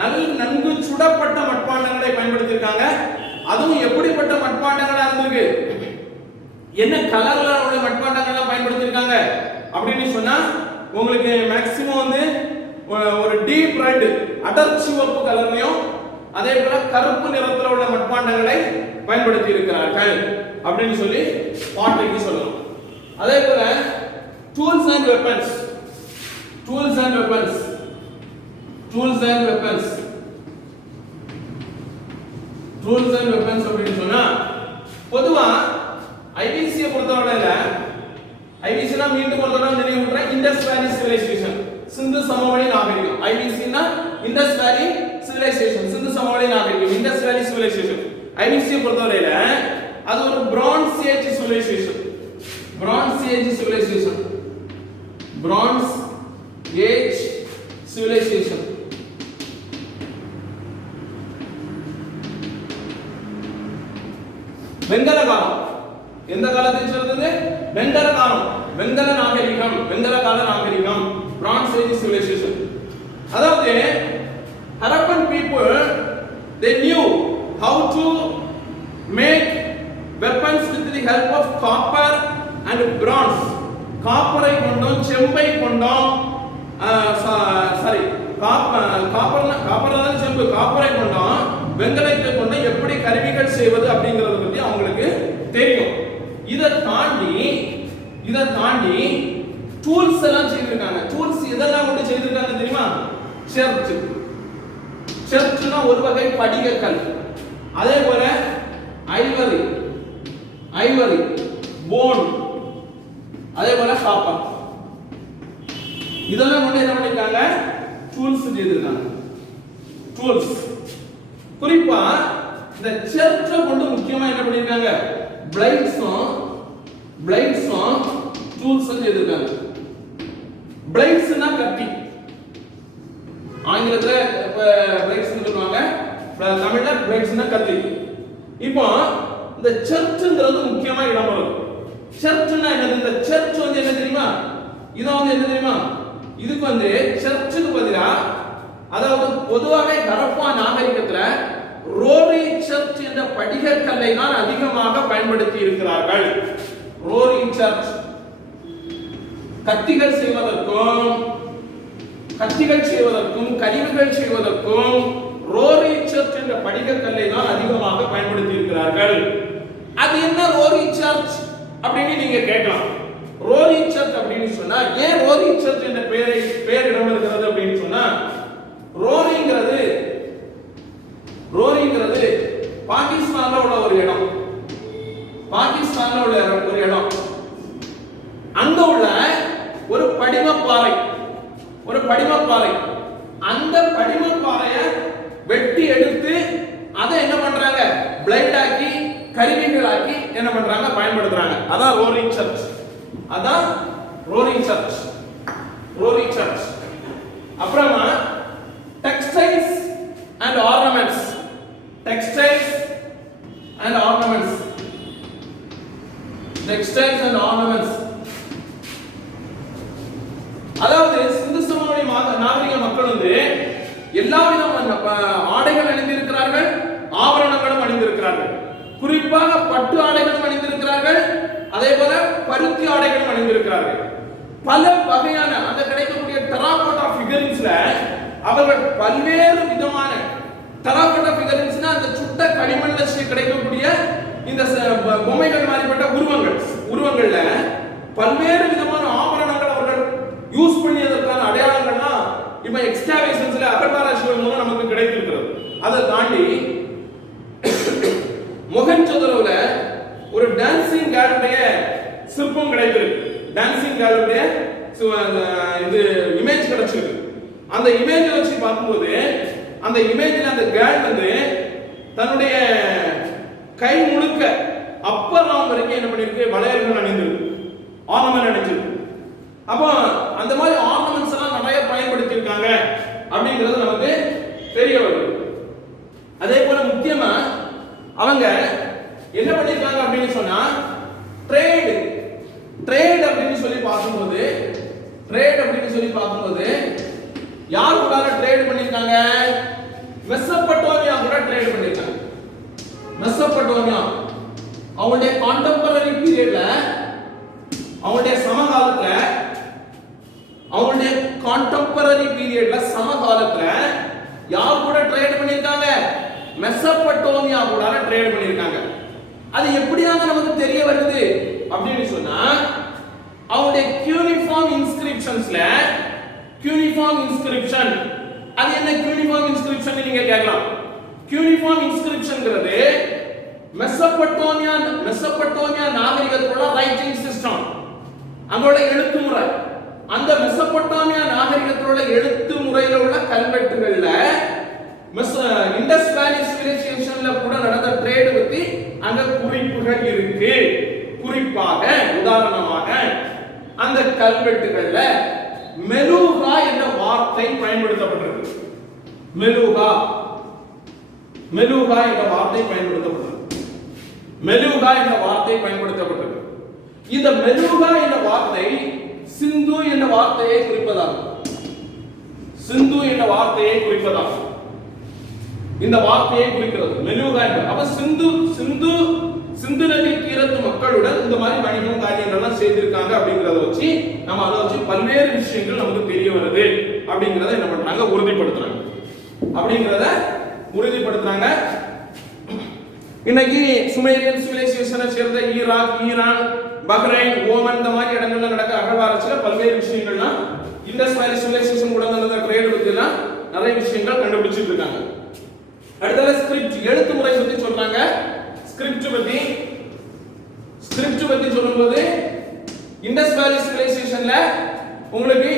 நன்கு சுடப்பட்ட மட்பாண்டங்களை பயன்படுத்திருக்காங்க. அதுவும் எப்படிப்பட்ட மட்பாண்டங்களா இருந்திருக்கு? என்ன கலர்ல உள்ள மட்பாண்டங்களை பயன்படுத்திருக்காங்க அப்படின்னு சொன்னா உங்களுக்கு மேக்ஸிமம் வந்து ஒரு டீப் ரெட் அடர் சிவப்பு கலர்லயும் அதே போல கருப்பு நிறத்தில் உள்ள மட்பாண்டங்களை பயன்படுத்தி இருக்கிறார்கள் அப்படின்னு சொல்லி பாட்ரிக்கு சொல்லலாம். அதே போல டூல்ஸ் அண்ட் வெப்பன்ஸ் அப்படின்னு சொன்னா பொதுவா ஐபிசியை பொறுத்தவரையில ஐபிசினா மீண்டும் பொறுத்தவரை நினைவுறேன் இண்டஸ் வேலி சிவிலைசேஷன் சிந்து சமவெளி நாகரிகம். ஐபிசினா இண்டஸ் வேலி சிவிலைசேஷன் சிந்து சமவெளி நாகரிகம் இண்டஸ் வேலி சிவிலைசேஷன். ஐபிசியை பொறுத்தவரையில அது ஒரு பிரான்ஸ் ஏஜ் சிவிலைசேஷன் வெங்கல காலம் எந்த காலத்தை சொல்றது? வெங்கல காலம், வெங்கல கால நாகரிகம் பிரான்ஸ் ஏஜ் சிவிலைசேஷன். அதாவது Harappan people they knew how to make weapons with the help of copper and bronze. காப்பரை கொண்டும் செம்பை கொண்டும் காப்பரை கொண்டும் வெங்கலத்தை கொண்டு எப்படி கருவிகள் செய்வது அப்படிங்கறத பத்தி அவங்களுக்கு தெரியும். இத தாண்டி டூல்ஸ் எல்லாம் செய்திருக்காங்க. டூல்ஸ் இதெல்லாம் கொண்டு செய்திருக்காங்க தெரியுமா? சர்ச்னா ஒரு வகை படிகக்கல். அதே போல ஐவரி போன், அதே போல காப்பர், இதெல்லாம் கொண்டு என்ன பண்ணிருக்காங்க? டூல்ஸ் செய்திருக்காங்க. டூல்ஸ் குறிப்பா இந்த சர்ச்சை கொண்டு முக்கியமா என்ன பண்ணிருக்காங்க? பிளைட்ஸும் டூல்ஸ் செய்திருக்காங்க. பிளைட்ஸ்னா கத்தி, ஆங்கிலத்துல பிளைட்ஸ் சொல்லுவாங்க, தமிழ்ல பிளைட்ஸ்னா கத்தி. இப்போ இந்த சர்ச்ங்கிறது முக்கியமா இடம் வருது. சர்ச்னா என்னது? இந்த சர்ச் வந்து என்ன தெரியுமா? இது வந்து என்ன தெரியுமா? இதுக்கு வந்து சர்ச்சுக்கு பதிலா அதாவது பொதுவாக ஹரப்பா நாகரிகத்துல ரோரி சர்ச் என்ற படிகக் கல்லை தான் அதிகமாக பயன்படுத்தி இருக்கிறார்கள். ரோரி சர்ச் கத்திகள் செய்வதற்கும் கருவிகள் செய்வதற்கும் ரோரி சர்ச் என்ற படிகக் கல்லை தான் அதிகமாக பயன்படுத்தி இருக்கிறார்கள். அது என்ன ரோரி சர்ச் அப்படின்னு நீங்க கேட்கலாம். ரோரி சர்ச் அப்படின்னு சொன்னா ஏன் ரோரி சர்ச் என்ற பேர் இடம் இருக்கிறது அப்படின்னு சொன்னா ரோரிங்கிறது பாகிஸ்தான்ல உள்ள ஒரு இடம். அங்க உள்ள ஒரு படிமப்பாறை அந்த படிமப்பாறைய வெட்டி எடுத்து அதை என்ன பண்றாங்க? பிளைட் ஆக்கி கருவிகளாக்கி என்ன பண்றாங்க? பயன்படுத்துறாங்க. அதான் ரோரிங் சர்ச். அப்புறமா டெக்ஸ்டைல்ஸ் அண்ட் ஆர்னமெண்ட்ஸ். அதாவது சிந்து சமவெளி நாகரிக மக்கள் வந்து எல்லா விதமான ஆடைகள் அணிந்திருக்கிறார்கள், ஆபரணங்களும் அணிந்திருக்கிறார்கள். குறிப்பாக பட்டு ஆடைகளும் அணிந்திருக்கிறார்கள், அதே போல பருத்தி ஆடைகளும் அணிந்திருக்கிறார்கள். பல வகையான அந்த கிடைக்கக்கூடிய டெராகோட்டா ஃபிகரிங்ஸ்ல அவர்கள் பல்வேறு விதமான டெராகோட்டா ஃபிகரிங்ஸ்னா அந்த சுட்ட களிமண்ல கிடைக்கக்கூடிய இந்த பொம்மைகள் மாதிரிப்பட்ட உருவங்கள்ல பல்வேறு விதமான ஆபரணங்கள் அவர்கள் யூஸ் பண்ணியதற்கான அடையாளங்கள்லாம் இப்ப எக்ஸ்காவேஷன்ஸ்ல அகழ்வாராய்ச்சிகள் மூலம் நமக்கு கிடைத்திருக்கிறது. அதை தாண்டி சிற்பம் கிடைத்திருக்கு. டான்சிங் கேர்ளுடைய இது இமேஜ் கிடைச்சிருக்கு. அந்த இமேஜ் வச்சு பார்க்கும்போது அந்த இமேஜ்ல அந்த கேர்ள் வந்து தன்னுடைய கை முழுக்க அப்பர் ஆர்ம் வரைக்கும் என்ன பண்ணிருக்கு, வளையல்கள் அணிந்திருக்கு, ஆர்னமெண்ட் அணிஞ்சிருக்கு. அப்போ அந்த மாதிரி ஆர்னமெண்ட்ஸ் எல்லாம் நிறைய பயன்படுத்தி இருக்காங்க அப்படிங்கிறது நமக்கு தெரிய வருது. அதே போல முக்கியமா அவங்க என்ன பண்ணிருக்காங்க அப்படின்னு சொன்னா ட்ரேட் அப்படின்னு சொல்லி பார்க்கும்போது யார் கூட ட்ரேட் பண்ணிருக்காங்க? மெசொப்பொட்டேமியா கூட ட்ரேட் பண்ணிருக்காங்க. மெசொப்பொட்டேமியா அவங்களுடைய கான்டெம்பரரி பீரியட்ல, அவங்களுடைய சமகாலத்துல யார் கூட ட்ரேட் பண்ணிருக்காங்க? மெசொப்பொட்டேமியா கூட ட்ரேட் பண்ணிருக்காங்க. அது எப்படியாக நமக்கு தெரிய வருது அப்படின்னு சொன்னா அவங்களுடைய கியூனிஃபார்ம் இன்ஸ்கிரிப்ஷன். அது என்ன கியூனிஃபார்ம் இன்ஸ்கிரிப்ஷன் நீங்க கேட்கலாம். கியூனிஃபார்ம் இன்ஸ்கிரிப்ஷன்ங்கிறது மெசொப்பொட்டேமியா நாகரிகத்தோட ரைட்டிங் சிஸ்டம், அவங்களோட எழுத்து முறை. அந்த மெசொப்பொட்டேமியா நாகரிகத்தோட எழுத்து முறையில உள்ள கல்வெட்டுகள்ல இண்டஸ் வேலி சிவிலைசேஷன்ல கூட நடந்த ட்ரேட் பத்தி அங்க குறிப்புகள் இருக்கு. குறிப்பாக உதாரணமாக அந்த கல்வெட்டுகள்ல மெலூகா என்ற வார்த்தை பயன்படுத்தப்பட்டிருக்கு. மெலூகா என்ற வார்த்தை பயன்படுத்தப்பட்டிருக்கு. இந்த மெலூகா என்ற வார்த்தை சிந்து என்ற வார்த்தையை குறிப்பதாகும். இந்த வார்த்தையை குறிக்கிறது மெலூகா என்பது. அப்ப சிந்து நதி தீரத்து மக்களுடன் இந்த மாதிரி வணிகம் காரியங்கள்லாம் செய்திருக்காங்க அப்படிங்கறத வச்சு நம்ம அதை வச்சு பல்வேறு விஷயங்கள் நமக்கு தெரிய வருது அப்படிங்கறத என்ன பண்றாங்க, உறுதிப்படுத்துறாங்க. இன்னைக்கு சுமேரியன் சிவிலைசேஷனை சேர்ந்த ஈராக், ஈரான், பஹ்ரைன், ஓமன் இந்த மாதிரி இடங்கள்ல நடக்கிற அகழ்வாராய்ச்சியில பல்வேறு விஷயங்கள்லாம் இண்டஸ் வேலி சிவிலைசேஷன் கூட நடந்த ட்ரேட் பத்திலாம் நிறைய விஷயங்கள் கண்டுபிடிச்சிட்டு இருக்காங்க. அடுத்தது ஸ்கிரிப்ட், எழுத்து முறை பத்தி சொல்றாங்க. ஸ்கிரிப்ட் பத்தி சொல்லும்போது இண்டஸ் வேலி சிவிலைசேஷன்ல உங்களுக்கு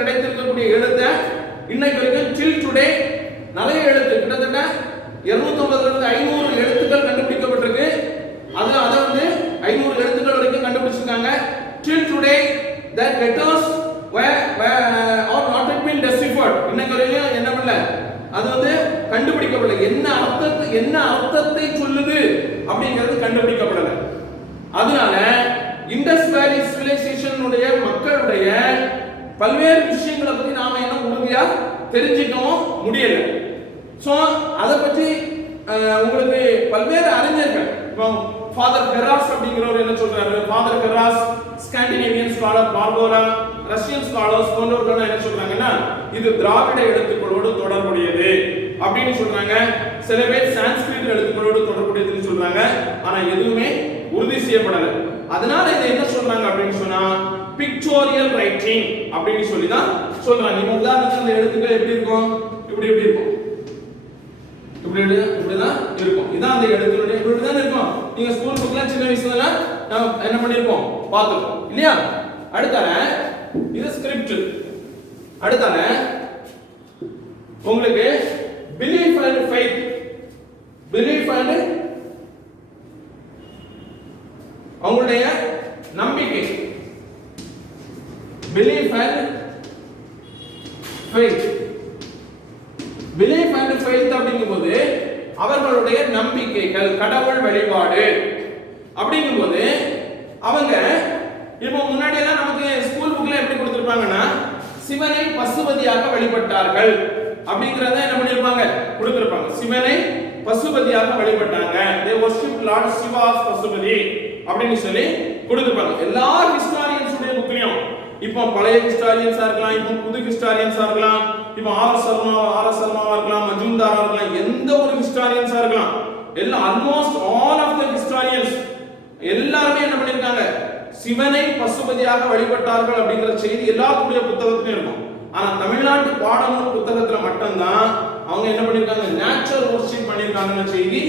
கிடைத்திருக்கக்கூடிய எழுத்தை இன்னைக்கு வரைக்கும் டில் டுடே நிறைய எழுத்து கிட்டத்தட்ட 250 இருந்து 500 எழுத்துக்கள் கண்டுபிடிக்கப்பட்டிருக்கு. அதுல அத வந்து 500 எழுத்துக்கள் வரைக்கும் கண்டுபிடிச்சிருக்காங்க. Till today that letters were not been deciphered. இன்னைக்கு வரைக்கும் என்ன பண்ணல, அது வந்து கண்டுபிடிக்கப்படல. என்ன அர்த்தத்தை சொல்லுது அப்படிங்கிறது கண்டுபிடிக்கப்படல. அதனால இண்டஸ் வேலி சிவிலைசேஷனுடைய மக்களுடைய பல்வேறு விஷயங்களை பத்தி நாம என்ன உறுதியா தெரிஞ்சுக்கவும் முடியல. சோ அத பத்தி உங்களுக்கு பல்வேறு அறிஞர்கள், ஃபாதர் கெராஸ் அப்படிங்கிறவர் என்ன சொல்றாரு, father Keras, Scandinavian scholar Barbara, Russian scholars போன்றவர்கள் என்ன சொல்றாங்கன்னா இது திராவிட எழுத்துக்களோடு தொடர்புடையது அப்படின்னு சொல்றாங்க. சில பேர் சான்ஸ்கிரிட் எழுத்துக்களோடு தொடர்புடையதுன்னு சொல்றாங்க. ஆனா எதுவுமே உறுதி செய்யப்படல. அதனால இதை என்ன சொல்றாங்க அப்படின்னு சொன்னா பிக்டோரியல் ரைட்டிங் அப்படின்னு சொல்லி தான் சொல்றாங்க. நீங்க உதாரணத்துக்கு அந்த எழுத்துக்கள் எப்படி இருக்கும், இப்படி இருக்கும், இப்படிதான் இருக்கும். இதான் அந்த எழுத்துக்களுடைய இப்படிதான் இருக்கும். நீங்க ஸ்கூல் புக்ல சின்ன வயசுல என்ன பண்ணிருப்போம், பார்த்திருப்போம் இல்லையா? அடுத்தால இது ஸ்கிரிப்ட். அடுத்தால உங்களுக்கு பிலீஃப் அண்ட் ஃபெய்த். அவங்களுடைய நம்பிக்கை, பிலீஃப் அண்ட் ஃபெய்த். அப்படிங்கும்போது அவர்களுடைய நம்பிக்கைகள், கடவுள் வழிபாடு அப்படிங்கும்போது அவங்க இப்போ முன்னாடி எல்லாம் நமக்கு ஸ்கூல் புக்ல எப்படி கொடுத்திருப்பாங்கன்னா சிவனை பசுபதியாக வழிபட்டார்கள் அப்படிங்கறத என்ன பண்ணிருப்பாங்க, கொடுத்திருப்பாங்க. சிவனை பசுபதியாக வழிபட்டாங்க. they worship lord shiva as Pasupathi அப்படின்னு சொல்லி கொடுத்திருப்பாங்க. எல்லா ஹிஸ்டாரியன்ஸ் உடைய புக்லயும், இப்போ பழைய ஹிஸ்டாரியன்ஸா இருக்கலாம், இப்போ புது ஹிஸ்டாரியன்ஸா இருக்கலாம், இப்போ ஆர்.எஸ். சர்மாவா இருக்கலாம், மஜும்தாரா இருக்கலாம், எந்த ஒரு ஹிஸ்டாரியன்ஸா இருக்கலாம், எல்லாம் almost all of the historians எல்லாரும் என்ன பண்ணிருக்காங்க, சிவனை பசுபதியாக வழிபட்டார்கள் அப்படிங்கிற செய்தி எல்லாத்துடைய புத்தகத்திலும் இருக்கும். ஆனா தமிழ்நாட்டு பாடநூல் புத்தகத்துல மட்டும்தான் அவங்க என்ன பண்ணிருக்காங்க, நேச்சுரல் வொர்ஷிப் பண்ணிருக்காங்கன்ற செய்தி.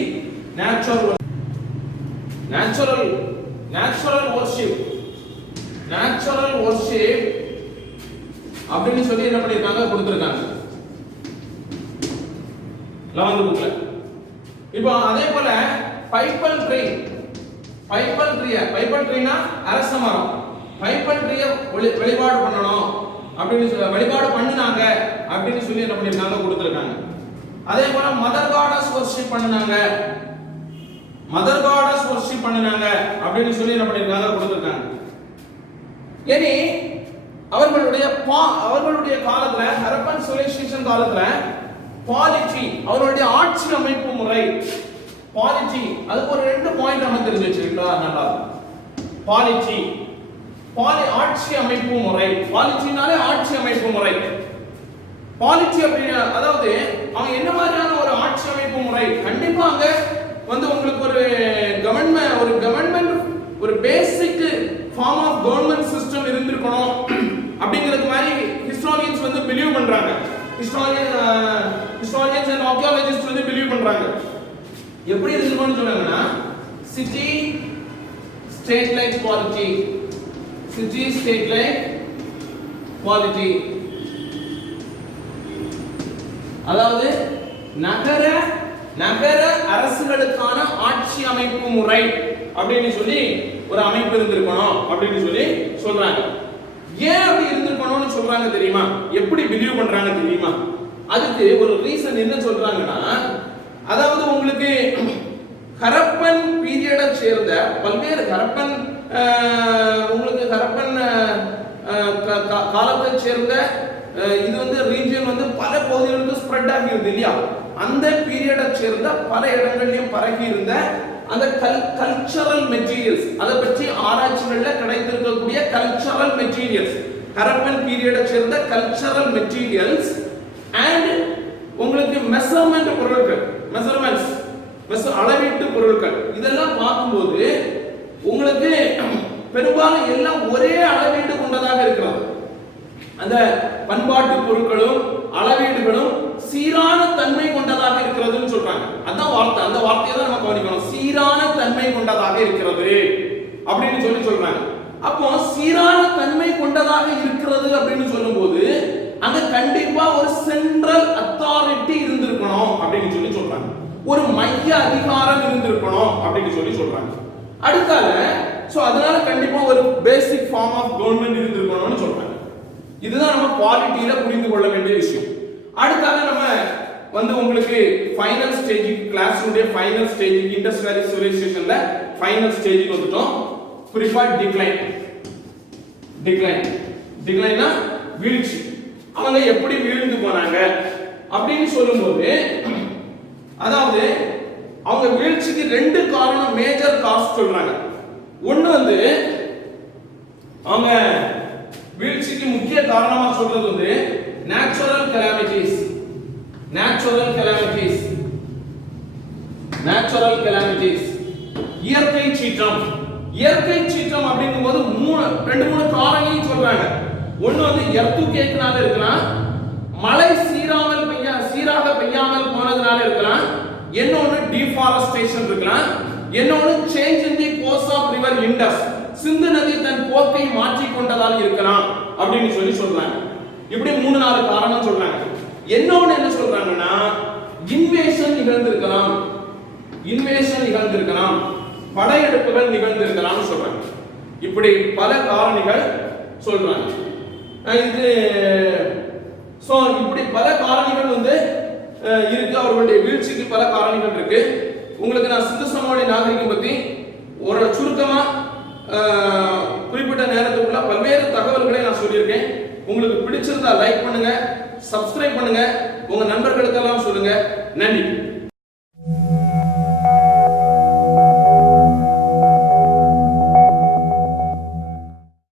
நேச்சுரல் வர்ஷிப் அப்படின்னு சொல்லி என்ன பண்ணிருக்காங்க கொடுத்திருக்காங்க 11th புக்ல. இப்போ அதே போல பைப்பல் ட்ரீனா அரச மரம், பைப்பல் ட்ரீய வழிபாடு பண்ணணும் அப்படின்னு சொல்லி வழிபாடு பண்ணுனாங்க அப்படின்னு சொல்லி என்ன பண்ணிருக்காங்க கொடுத்திருக்காங்க. அதே போல மதர் காடஸ் வர்ஷிப் பண்ணுனாங்க அப்படின்னு சொல்லி என்ன பண்ணிருக்காங்க கொடுத்திருக்காங்க. இனி அவர்களுடைய காலத்துல ஹரப்பன் சிவிலைசேஷன் காலத்துல பாலிட்டி அவர்களுடைய ஆட்சி அமைப்பு முறை பாலிட்டி அதுக்கு ஒரு 2 பாயிண்ட் நம்ம தெரிஞ்சு வச்சிருக்கா நல்லா. ஆட்சி அமைப்பு முறை, பாலிட்டினாலே ஆட்சி அமைப்பு முறை. பாலிட்டி அப்படின்னா அதாவது அவங்க என்ன மாதிரியான ஒரு ஆட்சி அமைப்பு முறை, கண்டிப்பா அங்க வந்து உங்களுக்கு ஒரு கவர்மெண்ட் ஒரு basic form of government system இருந்திருக்கணும் அப்படிங்கிறது மாதிரி ஹிஸ்டாரியன்ஸ் வந்து பிலீவ் பண்றாங்க. ஹிஸ்டாரியன்ஸ் அண்ட் ஆர்கியாலஜிஸ்ட் வந்து பிலீவ் பண்றாங்க. எப்படி இருந்துருக்கும்னு சொன்னாங்கன்னா சிட்டி ஸ்டேட் லைக் பாலிட்டி, அதாவது நகர அரசுகளுக்கான ஆட்சி அமைப்பு முறை அப்படின்னு சொல்லி ஒரு அமைப்பு இருந்திருக்கணும் அப்படின்னு சொல்லி சொல்றாங்க. ஏன் அப்படி இருந்திருக்கணும்னு சொல்றாங்க தெரியுமா? எப்படி பிலீவ் பண்றாங்க தெரியுமா? அதுக்கு ஒரு ரீசன் என்ன சொல்றாங்கன்னா, அதாவது உங்களுக்கு ஹரப்பன் பீரியடை சேர்ந்த பல்வேறு ஹரப்பன் காலத்தை சேர்ந்த இது வந்து ரீஜியன் வந்து பல பகுதிகளுக்கு ஸ்ப்ரெட் ஆகி இருந்து இல்லையா? அந்த பீரியடை சேர்ந்த பல இடங்களிலும் பரவி இருந்த அந்த கல்ச்சரல் மெட்டீரியல்ஸ், அதை பற்றி ஆராய்ச்சிகள்ல கிடைத்திருக்கக்கூடிய கல்ச்சரல் மெட்டீரியல்ஸ், ஹரப்பன் பீரியடை சேர்ந்த கல்ச்சரல் மெட்டீரியல்ஸ் அண்ட் உங்களுக்கு மெஷர்மென்ட் பொருட்கள், அளவீட்டு பொருட்கள், இதெல்லாம் பார்க்கும்போது உங்களுக்கு பெரும்பாலும் எல்லாம் ஒரே அளவீடு கொண்டதாக இருக்கிறது. அந்த பண்பாட்டு பொருட்களும் அளவீடுகளும் சீரான தன்மை கொண்டதாக இருக்கிறதுன்னு சொல்றாங்க. அதான் வார்த்தை, அந்த வார்த்தையை தான் நம்ம கவனிக்கணும். சீரான தன்மை கொண்டதாக இருக்கிறது அப்படின்னு சொல்றாங்க. அப்போ சீரான தன்மை கொண்டதாக இருக்கிறது அப்படின்னு சொல்லும்போது அங்க கண்டிப்பா ஒரு சென்ட்ரல் அத்தாரிட்டி இருந்திருக்கணும் அப்படின்னு சொல்றாங்க. ஒரு மைய அதிகாரம் இருந்திருக்கணும் அப்படின்னு சொல்றாங்க. அடுத்தால சோ அதனால கண்டிப்பா ஒரு பேசிக் ஃபார்ம் ஆஃப் கவர்மெண்ட் இருந்திருக்கணும்னு சொல்றாங்க. இதுதான் நம்ம பாலிட்டியில புரிந்து கொள்ள வேண்டிய விஷயம். அடுத்தால நம்ம வந்து உங்களுக்கு ஃபைனல் ஸ்டேஜ், கிளாஸுடைய ஃபைனல் ஸ்டேஜ், இண்டஸ் வேலி சிவிலைசேஷன்ல ஃபைனல் ஸ்டேஜுக்கு வந்துட்டோம். குறிப்பா டிக்ளைன்னா வீழ்ச்சி. அவங்க எப்படி வீழ்ந்து போனாங்க அப்படின்னு சொல்லும்போது, அதாவது அவங்க வீழ்ச்சிக்கு 2 காரணம், மேஜர் காஸ் சொல்றாங்க. ஒண்ணு வந்து அவங்க வீழ்ச்சிக்கு முக்கிய காரணமா சொல்றது வந்து நேச்சுரல் கலாமிட்டிஸ், இயற்கை சீற்றம் அப்படிங்கும்போது 2-3 காரணங்களையும் சொல்றாங்க. ஒண்ணு வந்து எர்த்குவேக்னால இருக்கலாம், மழை சீராக பெய்யாமல் போனதுனால இருக்கலாம், இன்னொன்னு டிஃபாரஸ்டேஷன் இருக்கலாம், இன்னொன்னு change in the course of river Indus, Sindhu நதி தன் போக்கை மாற்றி கொண்டதால் இருக்கலாம் அப்படின்னு சொல்றாங்க. இப்படி 3-4 காரணம் சொல்றாங்க. இன்னொன்னு என்ன சொல்றாங்கன்னா இன்வேஷன் நிகழ்ந்திருக்கலாம், படையெடுப்புகள் நிகழ்ந்திருக்கலாம் சொல்றாங்க. இப்படி பல காரணிகள் சொல்றாங்க. இது சோ இப்படி பல காரணிகள் வந்து இருக்கு. அவர்களுடைய வீழ்ச்சிக்கு பல காரணிகள் இருக்கு. உங்களுக்கு நான் சிந்து சமவெளி நாகரிகம் பத்தி ஒரு சுருக்கமா குறிப்பிட்ட நேரத்துக்குள்ள பல்வேறு தகவல்களை நான் சொல்லியிருக்கேன். உங்களுக்கு பிடிச்சிருந்தா லைக் பண்ணுங்க, சப்ஸ்கிரைப் பண்ணுங்க, உங்க நண்பர்களுக்கெல்லாம் சொல்லுங்க. நன்றி.